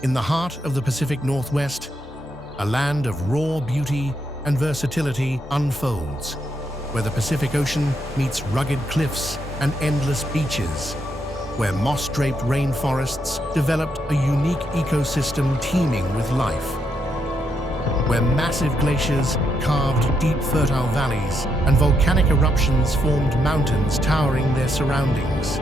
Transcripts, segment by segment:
In the heart of the Pacific Northwest, a land of raw beauty and versatility unfolds, where the Pacific Ocean meets rugged cliffs and endless beaches, where moss-draped rainforests developed a unique ecosystem teeming with life, where massive glaciers carved deep fertile valleys and volcanic eruptions formed mountains towering their surroundings.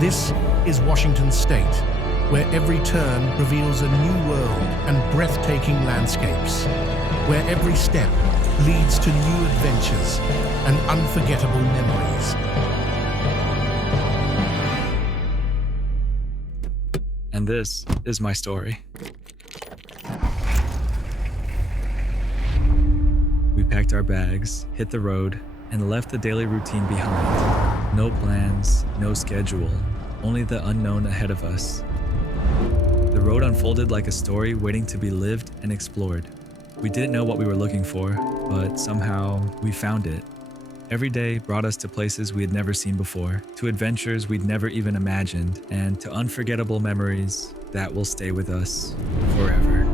This is Washington State, where every turn reveals a new world and breathtaking landscapes, where every step leads to new adventures and unforgettable memories. And this is my story. We packed our bags, hit the road, and left the daily routine behind. No plans, no schedule, only the unknown ahead of us. The road unfolded like a story waiting to be lived and explored. We didn't know what we were looking for, but somehow we found it. Every day brought us to places we had never seen before, to adventures we'd never even imagined, and to unforgettable memories that will stay with us forever.